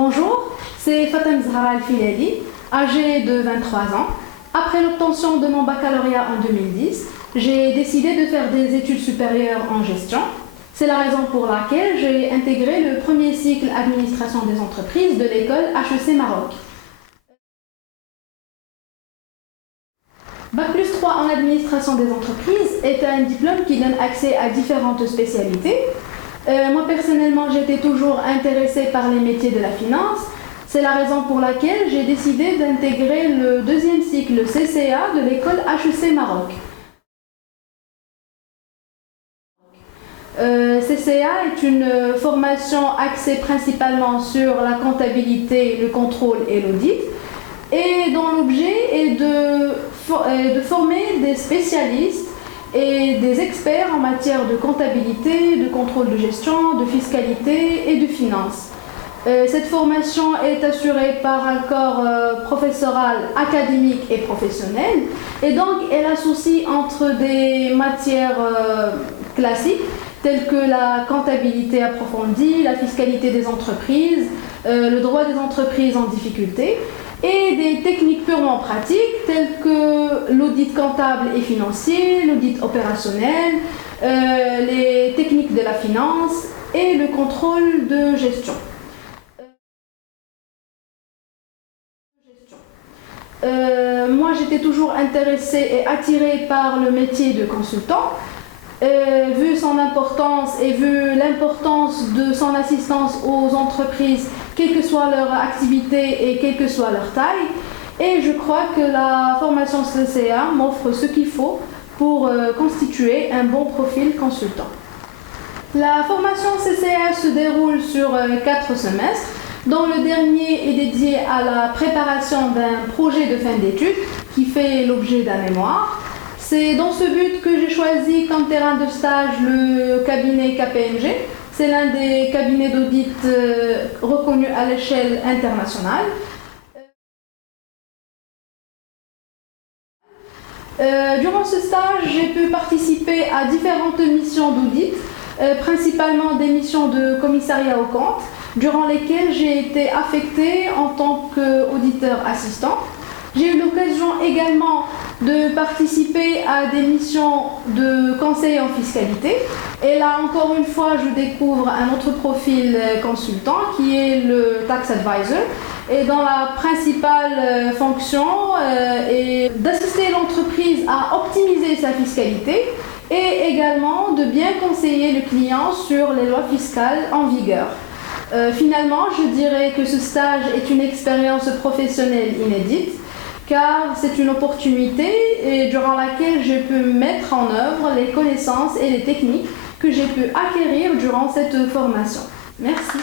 Bonjour, c'est Fatem Zahra Al-Filali, âgée de 23 ans. Après l'obtention de mon baccalauréat en 2010, j'ai décidé de faire des études supérieures en gestion. C'est la raison pour laquelle j'ai intégré le premier cycle administration des entreprises de l'école HEC Maroc. Bac+3 en administration des entreprises est un diplôme qui donne accès à différentes spécialités. Moi personnellement, j'étais toujours intéressée par les métiers de la finance. C'est la raison pour laquelle j'ai décidé d'intégrer le deuxième cycle CCA de l'école HEC Maroc. CCA est une formation axée principalement sur la comptabilité, le contrôle et l'audit, et dont l'objet est de former des spécialistes et des experts en matière de comptabilité, de contrôle de gestion, de fiscalité et de finance. Cette formation est assurée par un corps professoral académique et professionnel, et donc elle associe entre des matières classiques telles que la comptabilité approfondie, la fiscalité des entreprises, le droit des entreprises en difficulté, et des techniques purement pratiques telles que l'audit comptable et financier, l'audit opérationnel, les techniques de la finance et le contrôle de gestion. Moi, j'étais toujours intéressée et attirée par le métier de consultant. Vu son importance et vu l'importance de son assistance aux entreprises, quelle que soit leur activité et quelle que soit leur taille, et je crois que la formation CCA m'offre ce qu'il faut pour constituer un bon profil consultant. La formation CCA se déroule sur 4 semestres, dont le dernier est dédié à la préparation d'un projet de fin d'études qui fait l'objet d'un mémoire. C'est dans ce but que j'ai choisi comme terrain de stage le cabinet KPMG. C'est l'un des cabinets d'audit reconnus à l'échelle internationale. Durant ce stage, j'ai pu participer à différentes missions d'audit, principalement des missions de commissariat aux comptes, durant lesquelles j'ai été affectée en tant qu'auditeur assistant. J'ai eu l'occasion également de participer à des missions de conseil en fiscalité. Et là, encore une fois, je découvre un autre profil consultant qui est le tax advisor. Et dont la principale fonction est d'assister l'entreprise à optimiser sa fiscalité et également de bien conseiller le client sur les lois fiscales en vigueur. Finalement, je dirais que ce stage est une expérience professionnelle inédite, car c'est une opportunité durant laquelle je peux mettre en œuvre les connaissances et les techniques que j'ai pu acquérir durant cette formation. Merci.